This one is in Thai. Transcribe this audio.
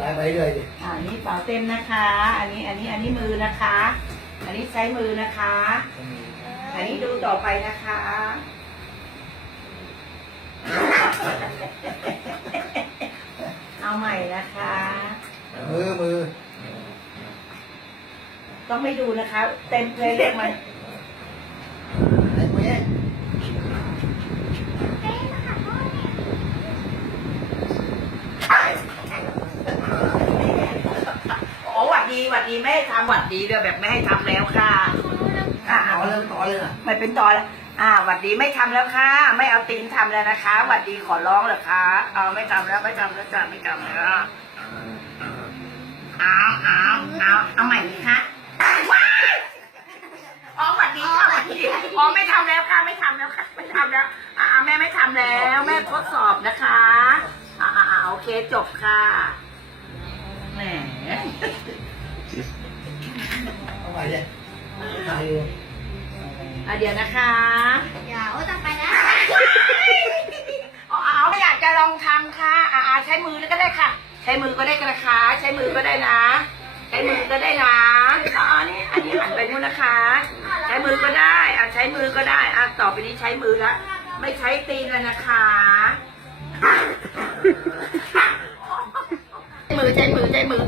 ลายไปเรื่อยดิอ่านี่เป่าเต็มนะคะ อันนี้อันนี้อันนี้มือนะคะ อันนี้ใช้มือนะคะ อันนี้ดูต่อไปนะคะเอาใหม่นะคะ มือมือต้องไม่ดูนะคะ เต็มเลยเรียกมันไอ้พวกนี้ อ๋อ หวัดดีหวัดดีไม่ให้ทำหวัดดีเดี๋ยวแบบไม่ให้ทำแล้วค่ะอ่าต่อเลยต่อเลยนะไม่เป็นตอนแล้วอ่าหวัดดีไม่ทำแล้วค่ะ ไม่เอาตีนทำแล้วนะคะหวัดดีขอร้องเหรอคะเอาไม่ทำแล้วไม่ทำแล้วจ้ะไม่ทำแล้วเอาเอาเอาเอาใหม่ดีคะว้ายอ๋อหวัดดีค่ะหวัดดีอ๋อไม่ทำแล้วค่ะไม่ทำแล้วค่ะไม่ทำแล้วอ่าแม่ไม่ทำแล้วแม่ทดสอบนะคะอ่าอ่าอ่าโอเคจบค่ะแหม เอาไปเลยถ่ายอยู่อะเดี๋ยวนะคะเดี๋ยวจะไปนะเอาเอาไม่อยากจะลองทำค่ะอ่าอ่าใช้มือก็ได้ค่ะ ใช้มือก็ได้กันนะคะ ใช้มือก็ได้นะ ใช้มือก็ได้นะอ๋อนี่อันนี้หันไปนู้นนะคะ ใช้มือก็ได้อะใช้มือก็ได้อะต่อไปนี้ใช้มือละไม่ใช้ตีนแล้วนะคะใช้มือใช้มือใช้มือ